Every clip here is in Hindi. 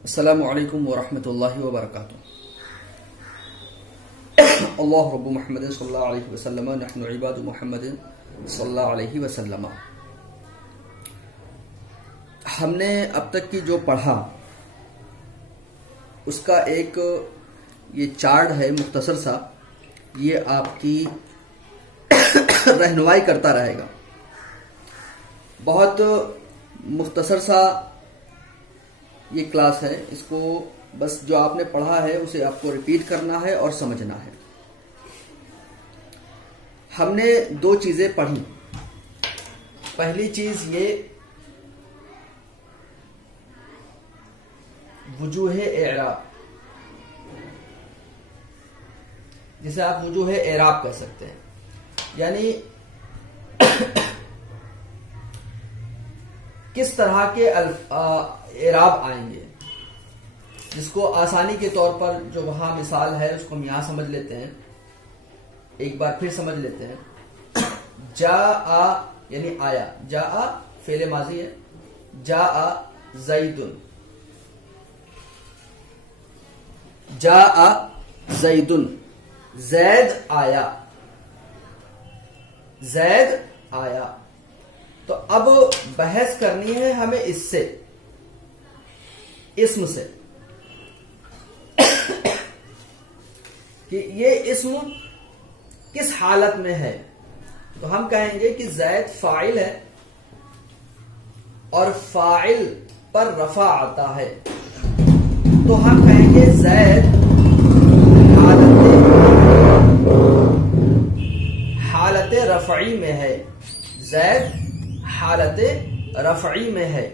अस्सलामु अलैकुम वरहमतुल्लाहि वबरकातुहू। अल्लाह रब्बु मुहम्मदिन सल्लल्लाहु अलैहि वसल्लम नहनु इबादु मुहम्मदिन सल्लल्लाहु अलैहि वसल्लम। हमने अब तक की जो पढ़ा उसका एक ये चार्ट है मुख्तसर सा, ये आपकी रहनुमाई करता रहेगा। बहुत मुख्तसर सा ये क्लास है, इसको बस जो आपने पढ़ा है उसे आपको रिपीट करना है और समझना है। हमने दो चीजें पढ़ी। पहली चीज ये वजूहे एराब, जिसे आप वजूहे एराब कह सकते हैं, यानी किस तरह के एराब आएंगे, जिसको आसानी के तौर पर जो वहां मिसाल है उसको हम यहां समझ लेते हैं। एक बार फिर समझ लेते हैं। जा आ यानी आया, जा आ फेले माजी है, जा आ जैदुन, जा आ जैदुन, जैद आया, जैद आया। तो अब बहस करनी है हमें इससे, इस्म से, कि ये इस्म किस हालत में है। तो हम कहेंगे कि जैद फाइल है और फाइल पर रफा आता है, तो हम कहेंगे जैद हालत रफ़ई में है, जैद हालत रफ़ई में है।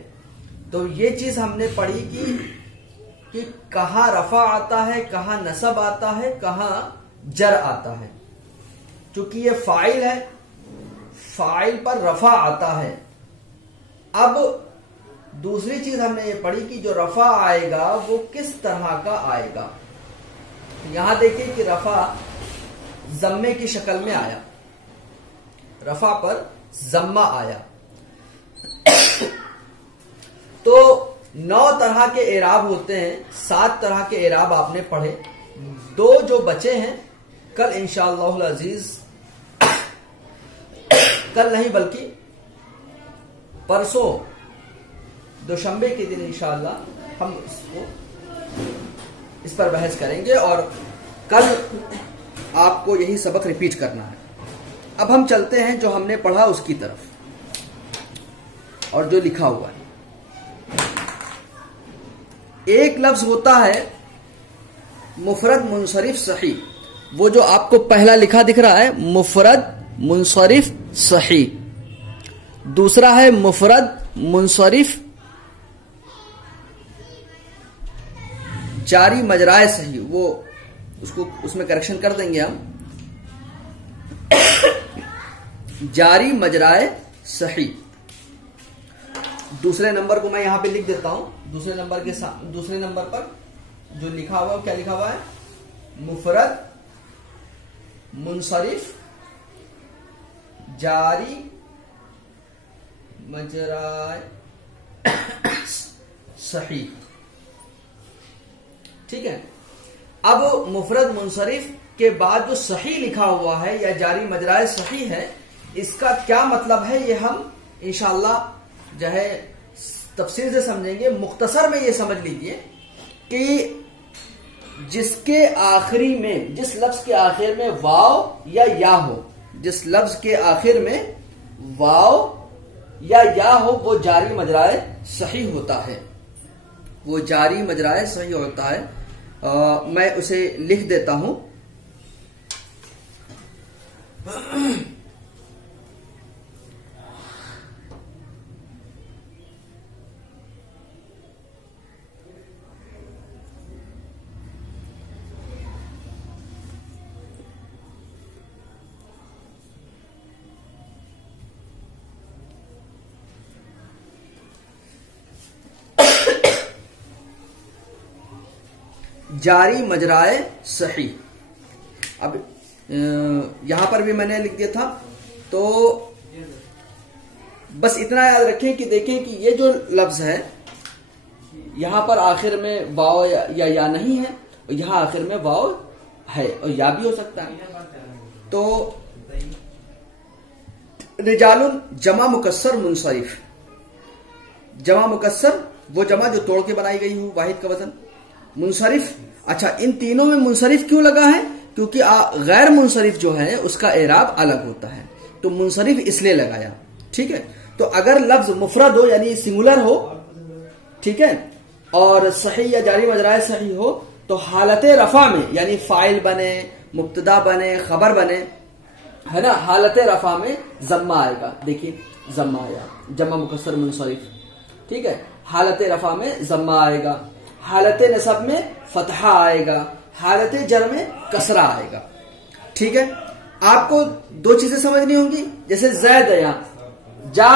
तो ये चीज हमने पढ़ी कि कहां रफा आता है, कहां नसब आता है, कहां जर आता है। चूंकि ये फाइल है, फाइल पर रफा आता है। अब दूसरी चीज हमने ये पढ़ी कि जो रफा आएगा वो किस तरह का आएगा। यहां देखिए कि रफा जम्मे की शक्ल में आया, रफा पर जम्मा आया। तो 9 तरह के एराब होते हैं, 7 तरह के एराब आपने पढ़े। 2 जो बचे हैं कल इंशाअल्लाह अजीज, कल नहीं बल्कि परसों दोशंबे के दिन इंशाअल्लाह हम इस पर बहस करेंगे और कल आपको यही सबक रिपीट करना है। अब हम चलते हैं जो हमने पढ़ा उसकी तरफ और जो लिखा हुआ है। एक लफ्ज होता है मुफरद मुनसरिफ सही, वो जो आपको पहला लिखा दिख रहा है मुफरद मुनसरिफ सही। दूसरा है मुफरद मुनसरिफ जारी मजराए सही, वो उसको उसमें करेक्शन कर देंगे हम, जारी मजराए सही। दूसरे नंबर को मैं यहां पे लिख देता हूं। दूसरे नंबर पर जो लिखा हुआ है क्या लिखा हुआ है? मुफरद मुनसरिफ जारी मजराए सही। ठीक है। अब मुफरद मुनसरिफ के बाद जो सही लिखा हुआ है या जारी मजराए सही है, इसका क्या मतलब है ये हम इंशाअल्लाह जो है तफसील से समझेंगे। मुख्तसर में ये समझ लीजिए कि जिसके आखिरी में, जिस लफ्ज के आखिर में वाव या हो, जिस लफ्ज के आखिर में वाव या हो, वो जारी मजराए सही होता है, वो जारी मजराए सही होता है। मैं उसे लिख देता हूं। जारी मजराए सही। अब यहां पर भी मैंने लिख दिया था, तो बस इतना याद रखें कि देखें कि ये जो लफ्ज है यहां पर आखिर में वाव या नहीं है, और यहां आखिर में वाव है और या भी हो सकता है। तो रिजालुन जमा मुकस्सर मुनसरिफ, जमा मुकस्सर वो जमा जो तोड़ के बनाई गई हो, वाहिद का वजन। मुनसरिफ, अच्छा इन तीनों में मुनसरिफ क्यों लगा है? क्योंकि गैर मुनसरिफ जो है उसका एराब अलग होता है, तो मुनसरिफ इसलिए लगाया। ठीक है, तो अगर लफ्ज मुफरद हो यानी सिंगुलर हो, ठीक है, और सही या जारी मजराए सही हो, तो हालत रफा में यानी फाइल बने, मुब्तदा बने, खबर बने, है ना, हालत रफा में जम्मा आएगा। देखिए जम्मा आया, जमा मुकस्सर मुनसरिफ, ठीक है, हालत रफा में जम्मा आएगा, हालत नसब में फतहा आएगा, हालत जर में कसरा आएगा। ठीक है, आपको दो चीजें समझनी होंगी, जैसे जैद आया, जा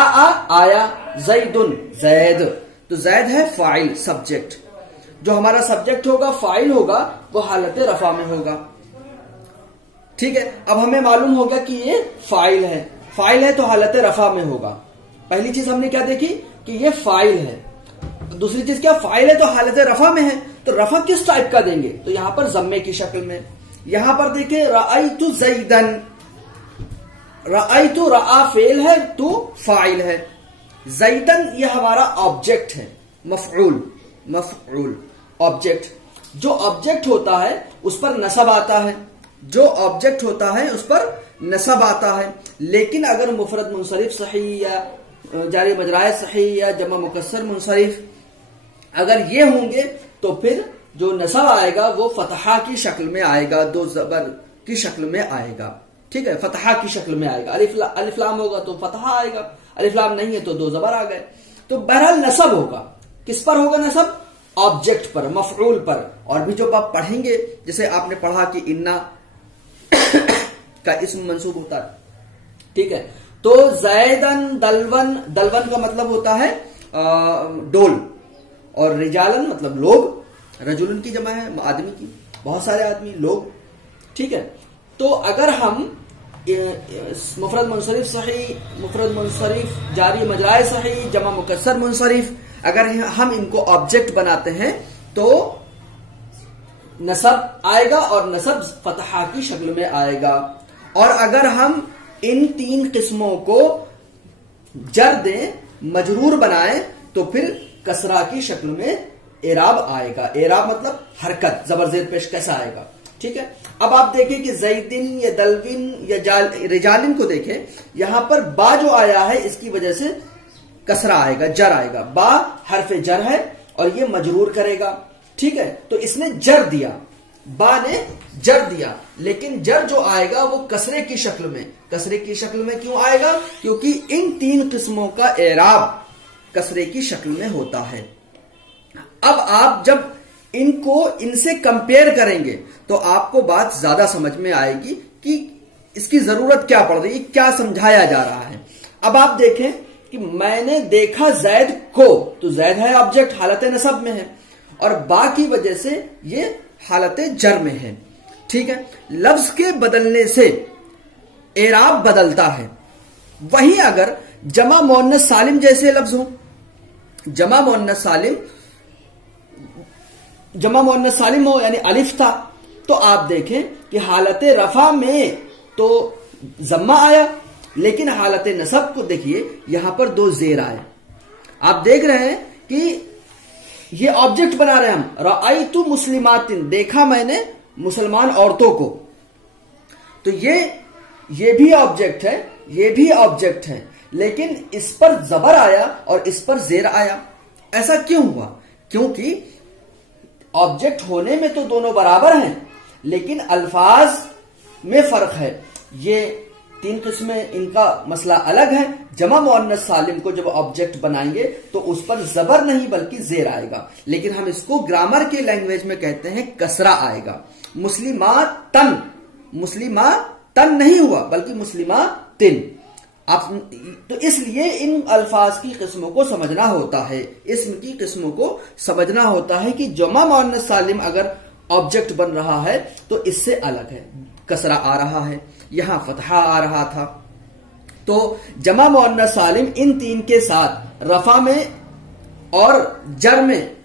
आया, जैदुन जैद, तो जैद है फाइल सब्जेक्ट, जो हमारा सब्जेक्ट होगा फाइल होगा वो हालत रफा में होगा। ठीक है, अब हमें मालूम होगा कि ये फाइल है तो हालत रफा में होगा। पहली चीज हमने क्या देखी कि ये फाइल है, दूसरी चीज क्या, फाइल है तो हालत रफा में है, तो रफा किस टाइप का देंगे, तो यहां पर जम्मे की शक्ल में। यहां पर देखिए रअयतु ज़ैदन, रअयतु रआ फेल है, तू फाइल है, ज़ैदन ये हमारा ऑब्जेक्ट है, मफऊल ऑब्जेक्ट। जो ऑब्जेक्ट होता है उस पर नसब आता है, जो ऑब्जेक्ट होता है उस पर नसब आता है। लेकिन अगर मुफरद मुनसरिफ सही या जारी मजराए सही या जमा मुकस्सर मुनसरिफ अगर ये होंगे तो फिर जो नसब आएगा वो फतहा की शक्ल में आएगा, दो जबर की शक्ल में आएगा। ठीक है, फतहा की शक्ल में आएगा। अलिफ लाम होगा तो फतहा आएगा, अलिफ लाम नहीं है तो दो जबर आ गए। तो बहरहाल नसब होगा, किस पर होगा नसब, ऑब्जेक्ट पर, मफऊल पर। और भी जो आप पढ़ेंगे, जैसे आपने पढ़ा कि इन्ना का इस्म मंसूब होता है। ठीक है, तो जैदन दलवन, दलवन का मतलब होता है डोल, और रिजालन मतलब लोग, रजुलन की जमा है आदमी की, बहुत सारे आदमी, लोग। ठीक है, तो अगर हम मुफरद मुनसरिफ सही, मुफरद मुनसरिफ जारी मजराए सही, जमा मुकस्सर मुनसरिफ, अगर हम इनको ऑब्जेक्ट बनाते हैं तो नसब आएगा और नसब फतहा की शक्ल में आएगा। और अगर हम इन तीन किस्मों को जर दें, मजरूर बनाएं, तो फिर कसरा की शक्ल में एराब आएगा। एराब मतलब हरकत, जबरजेद पेश कैसा आएगा। ठीक है, अब आप देखें कि जैदिन या दलविन या रिजालिन को देखें, यहां पर बा जो आया है इसकी वजह से कसरा आएगा, जर आएगा। बा हरफे जर है और ये मजरूर करेगा। ठीक है, तो इसने जर दिया, बा ने जर दिया, लेकिन जर जो आएगा वो कसरे की शक्ल में। कसरे की शक्ल में क्यों आएगा, क्योंकि इन तीन किस्मों का एराब कसरे की शक्ल में होता है। अब आप जब इनको इनसे कंपेयर करेंगे तो आपको बात ज्यादा समझ में आएगी कि इसकी जरूरत क्या पड़ रही है, क्या समझाया जा रहा है। अब आप देखें कि मैंने देखा जैद को, तो जैद है ऑब्जेक्ट, हालत नसब में है, और बा की वजह से ये हालत जर में है। ठीक है, लफ्ज के बदलने से एराब बदलता है। वहीं अगर जमा मुअन्नस सालिम जैसे लफ्ज हो, जमा मुअन्नस सालिम हो यानी अलिफ था, तो आप देखें कि हालत रफा में तो जम्मा आया, लेकिन हालत नसब को देखिए यहां पर दो जेर आए। आप देख रहे हैं कि ये ऑब्जेक्ट बना रहे हैं हम, रअयतु मुस्लिमातिन, देखा मैंने मुसलमान औरतों को, तो ये भी ऑब्जेक्ट है, ये भी ऑब्जेक्ट है, लेकिन इस पर जबर आया और इस पर जेर आया। ऐसा क्यों हुआ, क्योंकि ऑब्जेक्ट होने में तो दोनों बराबर हैं, लेकिन अल्फाज में फर्क है। ये तीन किस्में, इनका मसला अलग है। जमा मुअन्नस सालिम को जब ऑब्जेक्ट बनाएंगे तो उस पर जबर नहीं बल्कि जेर आएगा, लेकिन हम इसको ग्रामर के लैंग्वेज में कहते हैं कसरा आएगा। मुस्लिमातन, मुस्लिमातन नहीं हुआ बल्कि मुस्लिमातिन। आप तो इसलिए इन अल्फाज की किस्मों को समझना होता है, इस्म की किस्मों को समझना होता है कि जमा मुअन्नस सालिम अगर ऑब्जेक्ट बन रहा है तो इससे अलग है, कसरा आ रहा है, यहां फतहा आ रहा था। तो जमा मुअन्नस सालिम इन तीन के साथ रफा में और जर में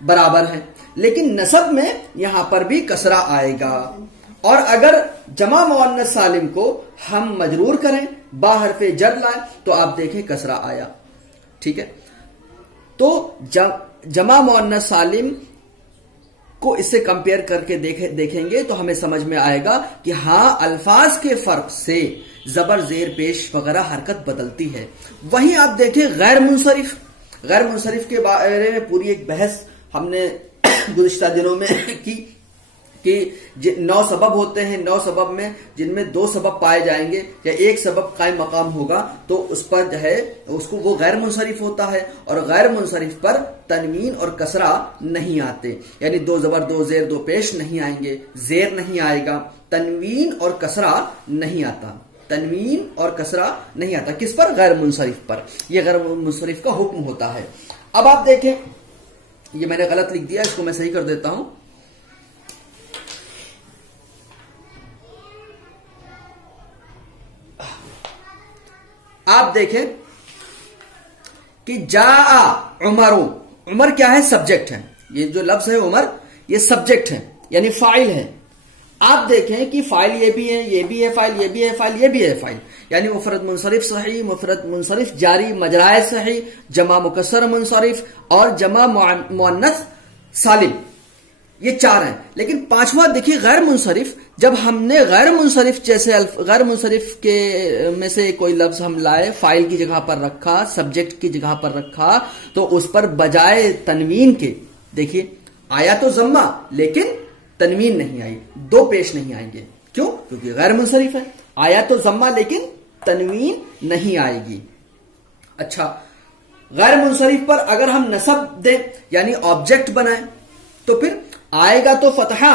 बराबर हैं, लेकिन नसब में यहां पर भी कसरा आएगा। और अगर जमा मुअन्नस सालिम को हम मजरूर करें, बा हरफे जर लाए, तो आप देखें कसरा आया। ठीक है, तो जमा मुअन्नस सालिम को इससे कंपेयर करके देखेंगे तो हमें समझ में आएगा कि हाँ, अल्फाज के फर्क से जबर जेर पेश वगैरह हरकत बदलती है। वहीं आप देखें गैर मुंसरिफ के बारे में पूरी एक बहस हमने गुज़िश्ता दिनों में कि 9 सबब होते हैं, 9 सबब में जिनमें 2 सबब पाए जाएंगे या 1 सबब कायम मकाम होगा, तो उस पर जो है उसको वो गैर मुंसरिफ होता है, और गैर मुंसरिफ पर तनवीन और कसरा नहीं आते, यानी 2 जबर 2 जेर 2 पेश नहीं आएंगे, जेर नहीं आएगा, तनवीन और कसरा नहीं आता, तनवीन और कसरा नहीं आता। किस पर? गैर मुंसरिफ पर। यह गैर मुंसरिफ का हुक्म होता है। अब आप देखें, ये मैंने गलत लिख दिया, इसको मैं सही कर देता हूं। आप देखें कि जा उमरो, उमर क्या है? सब्जेक्ट है। ये जो लफ्ज है उमर, ये सब्जेक्ट है, यानी फाइल है। आप देखें कि फाइल ये भी है, ये भी है फाइल, ये भी है फाइल, ये भी है फाइल, यानी मुफरद मुनसरिफ सही, मुफरद मुनसरिफ जारी, मजराए सही, जमा मुकस्सर मुनसरिफ और जमा मुअन्नस सालिम, ये 4 हैं। लेकिन 5वां देखिए गैर मुनसरिफ। जब हमने गैर मुनसरिफ जैसे गैर मुनसरिफ के में से कोई लफ्ज हम लाए, फाइल की जगह पर रखा, सब्जेक्ट की जगह पर रखा, तो उस पर बजाय तनवीन के देखिए आया तो जम्मा, लेकिन तनवीन नहीं आई, 2 पेश नहीं आएंगे। क्यों? क्योंकि गैर मुनसरिफ है। आया तो जम्मा, लेकिन तनवीन नहीं आएगी। अच्छा, गैर मुनसरिफ पर अगर हम नसब दें यानी ऑब्जेक्ट बनाएं, तो फिर आएगा तो फतहा,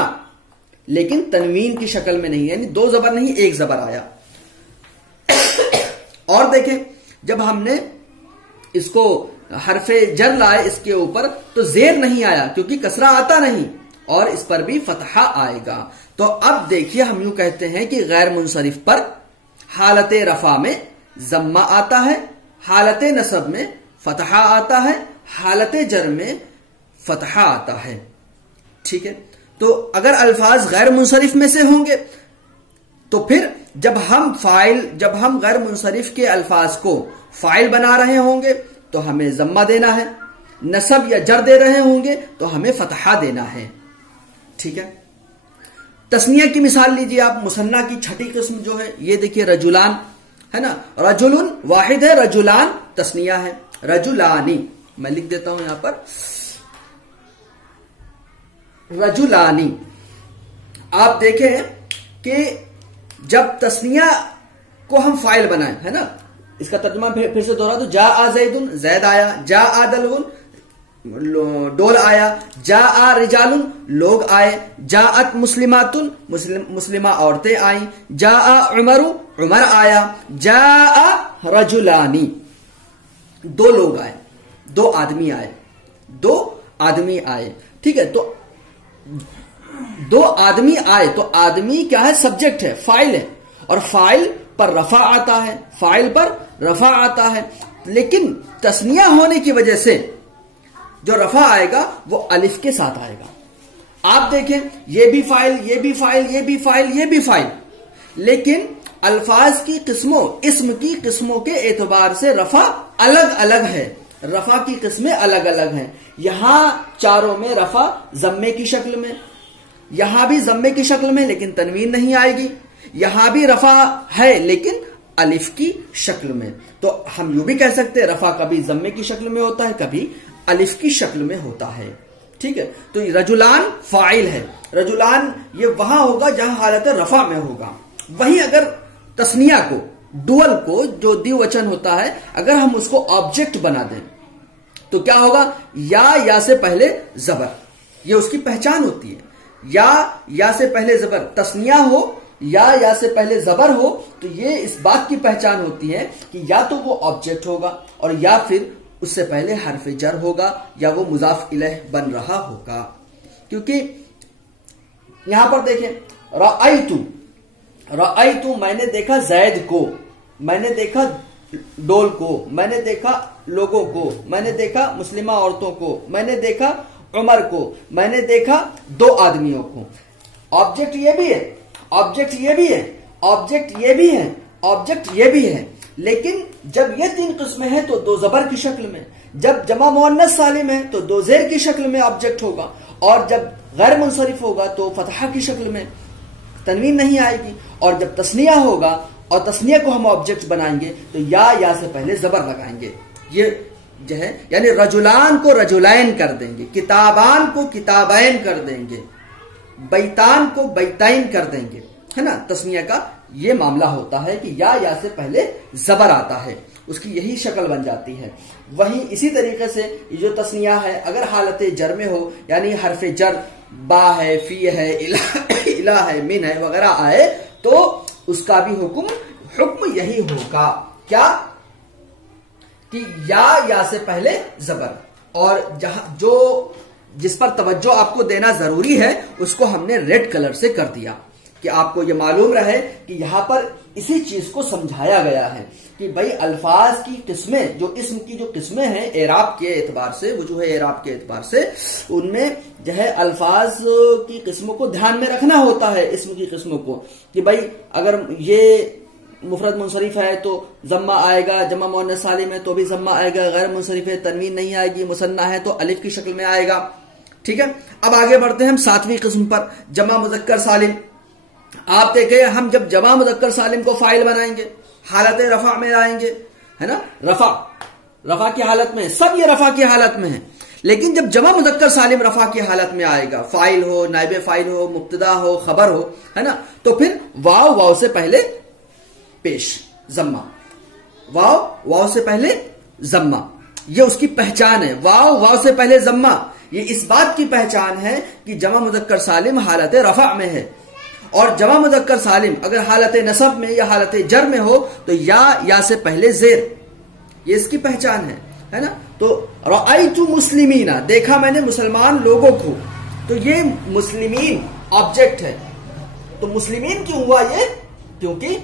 लेकिन तनवीन की शक्ल में नहीं, यानी 2 जबर नहीं 1 जबर आया। और देखें, जब हमने इसको हरफे जर लाए इसके ऊपर, तो जेर नहीं आया क्योंकि कसरा आता नहीं, और इस पर भी फतहा आएगा। तो अब देखिए, हम यूं कहते हैं कि गैर मुनसरिफ पर हालत रफा में जम्मा आता है, हालत नसब में फतहा आता है, हालत जर में फतहा आता है। ठीक है, तो अगर अल्फाज गैर मुनसरिफ में से होंगे, तो फिर जब हम गैर मुनसरिफ के अल्फाज को फाइल बना रहे होंगे तो हमें जम्मा देना है, नसब या जर दे रहे होंगे तो हमें फतहा देना है। ठीक है, तस्निया की मिसाल लीजिए आप। मुसन्ना की छठी किस्म जो है, ये देखिए रजुलान है ना, रजुलुन वाहिद है, रजुलान तस्निया है, रजुलानी, मैं लिख देता हूं यहां पर रजुलानी। आप देखें कि जब तस्निया को हम फाइल बनाएं, है ना, इसका तर्जुमा फिर से दोहरा दो। जा आ जैदुन, जैद आया, जा आ दलगुन, डोल आया, जा आ रिजालुन, लोग आए, जाअत मुस्लिमातुन, मुस्लिमा औरतें आई, जा आ उमरु, उमर आया, जा आ रजुलानी, 2 लोग आए, 2 आदमी आए, 2 आदमी आए। ठीक है, तो 2 आदमी आए, तो आदमी क्या है? सब्जेक्ट है, फाइल है, और फाइल पर रफा आता है, फाइल पर रफा आता है। लेकिन तस्निया होने की वजह से जो रफा आएगा वो अलिफ के साथ आएगा। आप देखें, ये भी फाइल, ये भी फाइल, ये भी फाइल, ये भी फाइल, लेकिन अल्फाज की किस्मों, इस्म की किस्मों के एतबार से रफा अलग अलग है, रफा की किस्में अलग अलग हैं। यहां चारों में रफा जम्मे की शक्ल में, यहां भी जम्मे की शक्ल में लेकिन तनवीन नहीं आएगी, यहां भी रफा है लेकिन अलिफ की शक्ल में। तो हम यूं भी कह सकते हैं रफा कभी जम्मे की शक्ल में होता है, कभी अलिफ की शक्ल में होता है। ठीक है, तो रजुलान फाइल है, रजुलान ये वहां होगा जहां हालत रफा में होगा। वहीं अगर तस्निया को, डुअल को, जो द्विवचन होता है, अगर हम उसको ऑब्जेक्ट बना दें तो क्या होगा? या से पहले जबर, ये उसकी पहचान होती है। या से पहले जबर, तस्निया हो या से पहले जबर हो, तो ये इस बात की पहचान होती है कि या तो वो ऑब्जेक्ट होगा और या फिर उससे पहले हरफ जर होगा, या वो मुजाफ इलैह बन रहा होगा। क्योंकि यहां पर देखें, रअयतु, मैंने देखा जैद को, मैंने देखा डोल को, मैंने देखा लोगों को, मैंने देखा मुस्लिमा औरतों को, मैंने देखा उमर को, मैंने देखा 2 आदमियों को। ऑब्जेक्ट ये भी है, ऑब्जेक्ट ये भी है, ऑब्जेक्ट ये भी है, ऑब्जेक्ट ये भी है। लेकिन जब ये 3 किस्में हैं तो 2 जबर की शक्ल में, जब जमा मुअन्नस सालिम है तो 2 ज़ेर की शक्ल में ऑब्जेक्ट होगा, और जब गैर मुनसरिफ होगा तो फतहा की शक्ल में, तनवीन नहीं आएगी। और जब तस्निया होगा और तस्निया को हम ऑब्जेक्ट बनाएंगे तो या से पहले जबर लगाएंगे। ये जो है यानी रजुलान को रजुलैन कर देंगे, किताबान को किताबैन कर देंगे, बैतान को बैतैन कर देंगे, है ना। तस्निया का ये मामला होता है कि या से पहले जबर आता है, उसकी यही शक्ल बन जाती है। वहीं इसी तरीके से ये जो तस्निया है अगर हालत जर में हो, यानी हरफ जर बा है, फी है, इला है, मिन है वगैरह आए, तो उसका भी हुक्म यही होगा, क्या कि या से पहले जबर। और जहां जो जिस पर तवज्जो आपको देना जरूरी है उसको हमने रेड कलर से कर दिया कि आपको ये मालूम रहे कि यहां पर इसी चीज को समझाया गया है कि भाई अल्फाज की किस्में, जो इस्म की जो किस्में हैं एराब के एतबार से, वजूह एराब के एतबार से, उनमें जो है अल्फाज की किस्मों को ध्यान में रखना होता है, इस्म की किस्मों को, कि भाई अगर ये मुफरद मुनसरिफ है तो जम्मा आएगा, जमा मुअन्नस सालिम है तो भी जम्मा आएगा, गैर मुनसरिफ है तनवीन नहीं आएगी, मुसन्ना है तो अलिफ की शक्ल में आएगा। ठीक है, अब आगे बढ़ते हैं हम 7वीं किस्म पर, जमा मुज़क्कर सालिम। आप देखें हम जब जमा मुज़क्कर सालिम को फाइल बनाएंगे हालत रफा में आएंगे, है ना, रफा की हालत में, सब ये रफा की हालत में है। लेकिन जब जमा मुज़क्कर सालिम रफा की हालत में आएगा, फाइल हो, नाइबे फाइल हो, मुब्तदा हो, खबर हो, है ना, तो फिर वाव से पहले पेश जम्मा, वाव से पहले जम्मा, ये उसकी पहचान है। वाव से पहले जम्मा, ये इस बात की पहचान है कि जमा मुज़क्कर सालिम हालत रफा में है, और जमा मुज़क्कर सालिम अगर हालत नसब में या हालत जर में हो तो या से पहले जेर, ये इसकी पहचान है ना। तो रअयतु मुस्लिमीना, देखा मैंने मुसलमान लोगों को, तो ये मुस्लिमीन ऑब्जेक्ट है। तो मुस्लिमीन क्यों हुआ ये, क्योंकि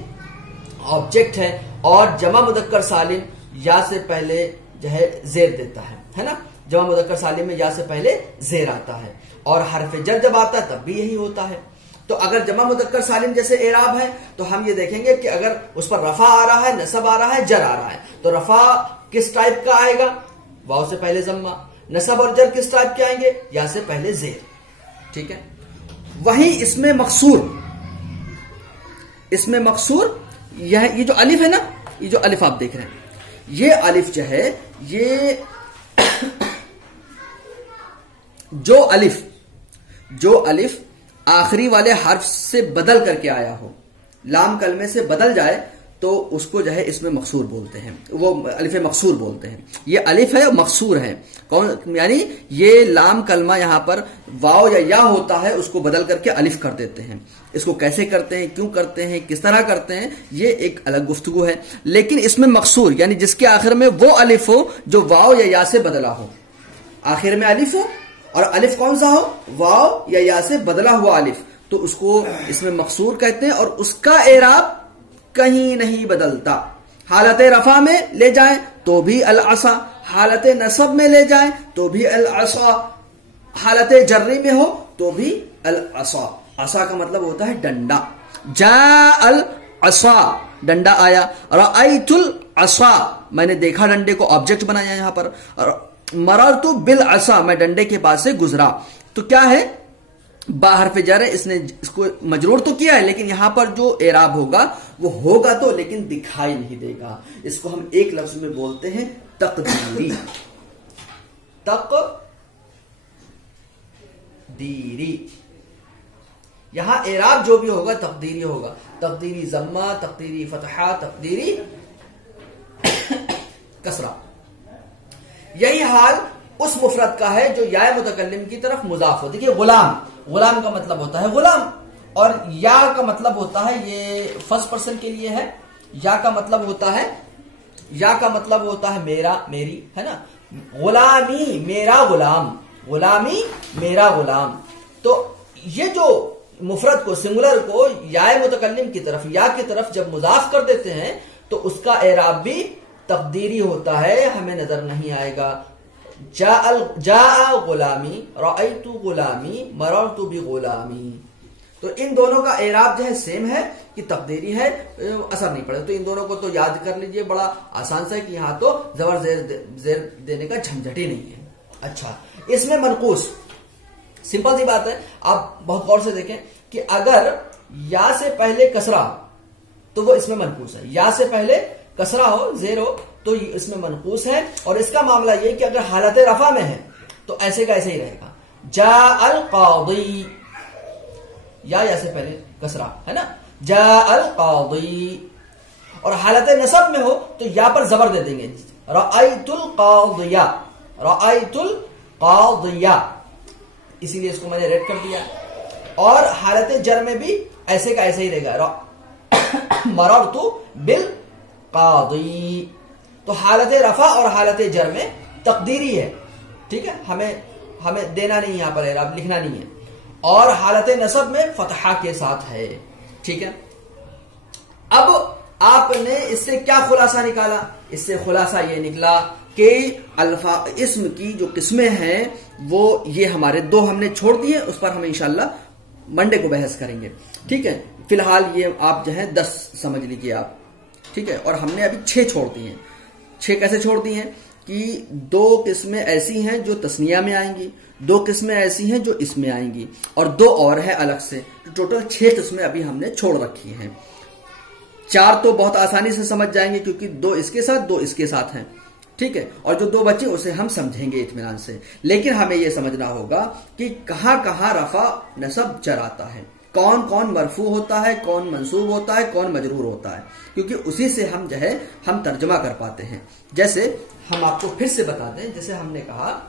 ऑब्जेक्ट है, और जमा मुज़क्कर सालिम या से पहले जो है जेर देता है ना। जमा मुज़क्कर सालिम में या से पहले जेर आता है, और हरफ जर जब आता है तब भी यही होता है। तो अगर जमा मुज़क्कर सालिम जैसे एराब है तो हम ये देखेंगे कि अगर उस पर रफा आ रहा है, नसब आ रहा है, जर आ रहा है, तो रफा किस टाइप का आएगा, वाव से पहले जम्मा, नसब और जर किस टाइप के आएंगे, या से पहले जेर। ठीक है, वहीं इसमें मकसूर ये जो अलिफ है ना, ये जो अलिफ आप देख रहे हैं, ये अलिफ जो है, ये जो अलिफ आखिरी वाले हर्फ से बदल करके आया हो, लाम कलमे से बदल जाए, तो उसको जो है इसमें मकसूर बोलते हैं, वो अलिफ मकसूर बोलते हैं। ये अलिफ है और मकसूर है, कौन, यानी ये लाम कलमा यहां पर वाव या होता है, उसको बदल करके अलिफ कर देते हैं। इसको कैसे करते हैं, क्यों करते हैं, किस तरह करते हैं, ये एक अलग गुफ्तगू है। लेकिन इसमें मकसूर यानी जिसके आखिर में वो अलिफ हो जो वाव या से बदला हो, आखिर में अलिफ हो और अलिफ कौन सा हो, वाव या से बदला हुआ अलिफ, तो उसको इसमें मकसूर कहते हैं। और उसका एराब कहीं नहीं बदलता, हालत रफा में ले जाएं तो भी अल असा, हालत नसब में ले जाएं तो भी अल असा, हालत जर्री में हो तो भी अल असा। असा का मतलब होता है डंडा, जा अल असा, डंडा आया। रअयतुल असा, मैंने देखा डंडे को, ऑब्जेक्ट बनाया यहां पर। मररतु बिल असा, मैं डंडे के पास से गुजरा। तो क्या है, बाहर पे जा रहे, इसने इसको मजरूर तो किया है, लेकिन यहां पर जो एराब होगा वो होगा तो, लेकिन दिखाई नहीं देगा। इसको हम एक लफ्ज में बोलते हैं तकदीरी। तकदीरी, यहां एराब जो भी होगा तकदीरी होगा, तकदीरी जम्मा, तकदीरी फतहा, तकदीरी कसरा। यही हाल उस मुफरद का है जो या मुतकल्लिम की तरफ मुजाफ हो। देखिए गुलाम का मतलब होता है गुलाम, और या का मतलब होता है, ये फर्स्ट पर्सन के लिए है, या का मतलब होता है मेरा, मेरी, है ना। गुलामी मेरा गुलाम, गुलामी मेरा गुलाम। तो ये जो मुफरद को, सिंगुलर को या मुतकल्लिम की तरफ, या की तरफ जब मुजाफ कर देते हैं तो उसका एराब भी तकदीरी होता है, हमें नजर नहीं आएगा। जा गुलामी, रअयतु गुलामी, मररतु बि गुलामी। तो इन दोनों का एराब जो है सेम है कि तकदीरी है, असर नहीं पड़ेगा। तो इन दोनों को तो याद कर लीजिए, बड़ा आसान सा है कि यहाँ तो जबर जेर देने का झंझट ही नहीं है। अच्छा, इसमें मनकूस, सिंपल सी बात है, आप बहुत गौर से देखें कि अगर या से पहले कसरा तो वो इसमें मनकूस है, या से पहले कसरा हो, जेर हो, तो इसमें मनकूस है। और इसका मामला ये कि अगर हालत रफा में है तो ऐसे का ऐसे ही रहेगा, जा अल कादी, या से पहले कसरा है ना, जा अल कादी। और हालत नसब में हो तो या पर जबर दे देंगे, रअयतुल कादिया, रअयतुल कादिया, इसीलिए इसको मैंने रेड कर दिया। और हालत जर में भी ऐसे का ऐसे ही रहेगा, मररतु बिल कादी। तो हालत रफा और हालत जर में तकदीरी है, ठीक है, हमें देना नहीं, यहां पर एराब लिखना नहीं है। और हालत नसब में फतहा के साथ है, ठीक है। अब आपने इससे क्या खुलासा निकाला? इससे खुलासा ये निकला कि अल्फा इस्म की जो किस्में हैं वो ये हमारे दो हमने छोड़ दिए, उस पर हम इंशाल्लाह मंडे को बहस करेंगे, ठीक है। फिलहाल ये आप जो है 10 समझ लीजिए आप, ठीक है। और हमने अभी 6 छोड़ दिए हैं। 6 कैसे छोड़ दिए हैं कि 2 किस्में ऐसी हैं जो तस्निया में आएंगी, 2 किस्में ऐसी हैं जो इसमें आएंगी, और 2 और है अलग से। तो टोटल 6 किस्में अभी हमने छोड़ रखी हैं। 4 तो बहुत आसानी से समझ जाएंगे क्योंकि 2 इसके साथ 2 इसके साथ हैं, ठीक है। और जो 2 बचे उसे हम समझेंगे इत्मीनान से। लेकिन हमें यह समझना होगा कि कहां कहां रफा नसब जर आता है, कौन कौन मरफू होता है, कौन मंसूब होता है, कौन मजरूर होता है, क्योंकि उसी से हम जो है हम तर्जमा कर पाते हैं। जैसे हम आपको फिर से बता दें, जैसे हमने कहा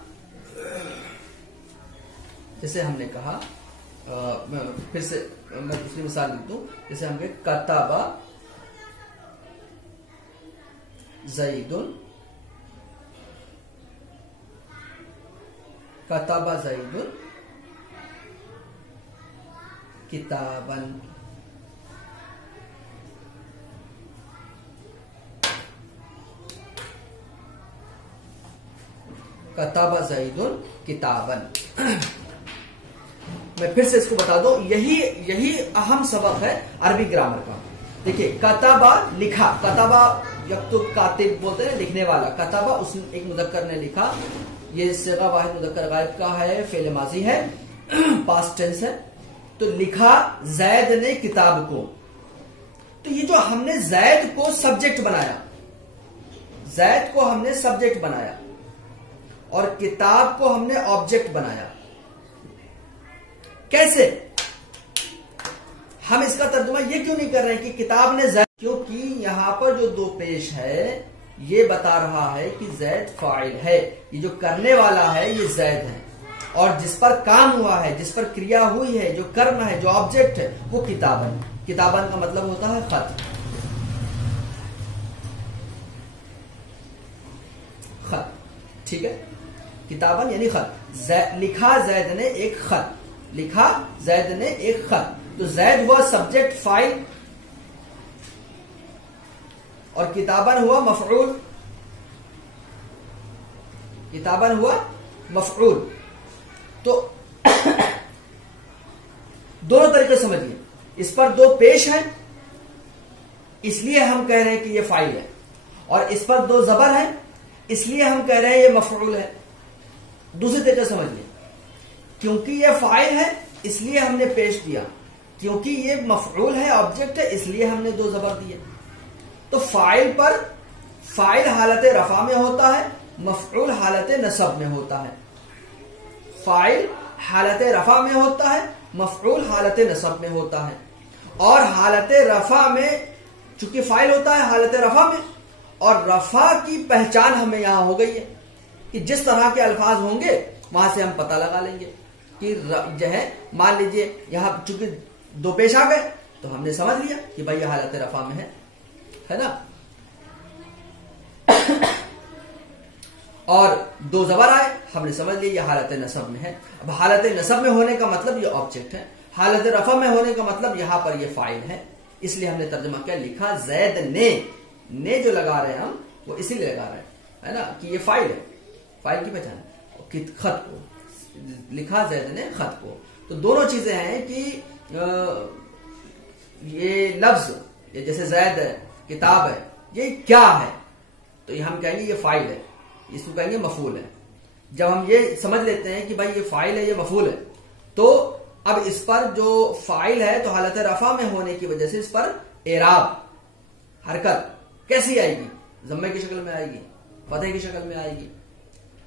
फिर से मैं दूसरी मिसाल लिख दूं, जैसे हम कहें कताबा ज़ैदुन, कताबा ज़ैदुन किताबन। कताबा ज़ैदुन किताबन। मैं फिर से इसको बता दूं, यही अहम सबक है अरबी ग्रामर का। देखिए, कताबा लिखा, कताबा यक्तुब कातिब बोलते हैं लिखने वाला, कताबा उस एक मुदक्कर ने लिखा, ये सिगा वाहिद मुदक्कर गायब का है, फेल माजी है, पास्ट टेंस है। तो लिखा जैद ने किताब को, तो ये जो हमने जैद को सब्जेक्ट बनाया, जैद को हमने सब्जेक्ट बनाया और किताब को हमने ऑब्जेक्ट बनाया। कैसे? हम इसका तर्जुमा ये क्यों नहीं कर रहे हैं कि किताब ने जैद, क्योंकि यहां पर जो 2 पेश है ये बता रहा है कि जैद फाइल है, ये जो करने वाला है ये जैद है, और जिस पर काम हुआ है, जिस पर क्रिया हुई है, जो कर्म है, जो ऑब्जेक्ट है, वो किताबन। किताबन का मतलब होता है खत, खत, ठीक है। किताबन यानी खत। लिखा जैद ने एक खत, लिखा जैद ने एक खत। तो जैद हुआ सब्जेक्ट फाइल और किताबन हुआ मफऊल, किताबन हुआ मफऊल। तो दोनों तरीके समझिए, इस पर 2 पेश हैं इसलिए हम कह रहे हैं कि ये फाइल है, और इस पर 2 जबर हैं इसलिए हम कह रहे हैं ये मफऊल है। दूसरे तरीके समझिए, क्योंकि ये फाइल है इसलिए हमने पेश दिया, क्योंकि ये मफऊल है, ऑब्जेक्ट है, इसलिए हमने 2 जबर दिए। तो फाइल पर, फाइल हालत रफा में होता है, मफऊल हालत नसब में होता है। फाइल हालत रफा में होता है, मफऊल हालत नसब में होता है। और हालत रफा में चूंकि फाइल होता है हालत रफा में, और रफा की पहचान हमें यहां हो गई है कि जिस तरह के अल्फाज होंगे वहां से हम पता लगा लेंगे कि जो है, मान लीजिए यहां चूंकि 2 पेश आ गए तो हमने समझ लिया कि भाई ये हालत रफा में है ना। और 2 जबर आए, हमने समझ लिया ये हालत नसब में है। अब हालत नसब में होने का मतलब ये ऑब्जेक्ट है, हालत रफा में होने का मतलब यहां पर ये फाइल है, इसलिए हमने तर्जुमा क्या लिखा, जैद ने जो लगा रहे हैं हम वो इसीलिए लगा रहे हैं, है ना, कि ये फाइल है। फाइल की पहचान, खत को लिखा जैद ने खत को। तो दोनों चीजें हैं कि ये लफ्ज, ये जैसे जैद है, किताब है, ये क्या है, तो ये हम कहेंगे ये फाइल है, इसको कहेंगे मफूल है। जब हम ये समझ लेते हैं कि भाई ये फाइल है, ये मफूल है, तो अब इस पर जो फाइल है तो हालत रफा में होने की वजह से इस पर एराब, हरकत कैसी आएगी, ज़म्मे की शक्ल में आएगी, फतह की शक्ल में आएगी,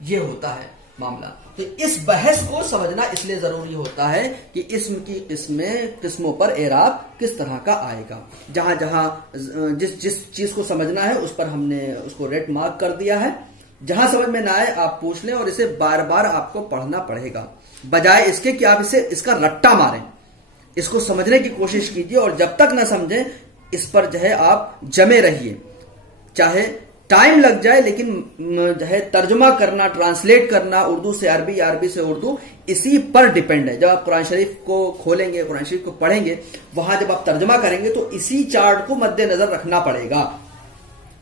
ये होता है मामला। तो इस बहस को समझना इसलिए जरूरी होता है कि इस्म की इसमें किस्मों पर एराब किस तरह का आएगा। जहां जहां जिस जिस चीज को समझना है उस पर हमने उसको रेड मार्क कर दिया है। जहां समझ में ना आए आप पूछ लें, और इसे बार बार आपको पढ़ना पड़ेगा, बजाय इसके कि आप इसका रट्टा मारें। इसको समझने की कोशिश कीजिए, और जब तक ना समझें इस पर जो है आप जमे रहिए, चाहे टाइम लग जाए, लेकिन जो है तर्जुमा करना, ट्रांसलेट करना उर्दू से अरबी या अरबी से उर्दू, इसी पर डिपेंड है। जब आप कुरान शरीफ को खोलेंगे, कुरान शरीफ को पढ़ेंगे, वहां जब आप तर्जुमा करेंगे तो इसी चार्ट को मद्देनजर रखना पड़ेगा,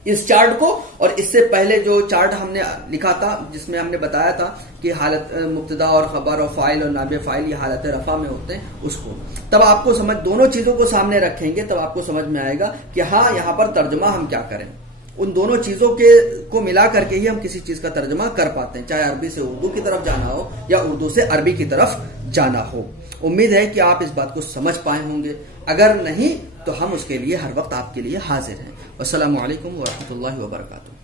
इस चार्ट को। और इससे पहले जो चार्ट हमने लिखा था, जिसमें हमने बताया था कि हालत मुब्तदा और खबर और फाइल और नाबे फाइल ये हालत रफा में होते हैं, उसको तब आपको समझ, दोनों चीजों को सामने रखेंगे तब आपको समझ में आएगा कि हाँ यहां पर तर्जुमा हम क्या करें। उन दोनों चीजों को मिला करके ही हम किसी चीज का तर्जुमा कर पाते हैं, चाहे अरबी से उर्दू की तरफ जाना हो या उर्दू से अरबी की तरफ जाना हो। उम्मीद है कि आप इस बात को समझ पाए होंगे, अगर नहीं तो हम उसके लिए हर वक्त आपके लिए हाजिर हैं। अस्सलामु अलैकुम व रहमतुल्लाहि व बरकातुहू।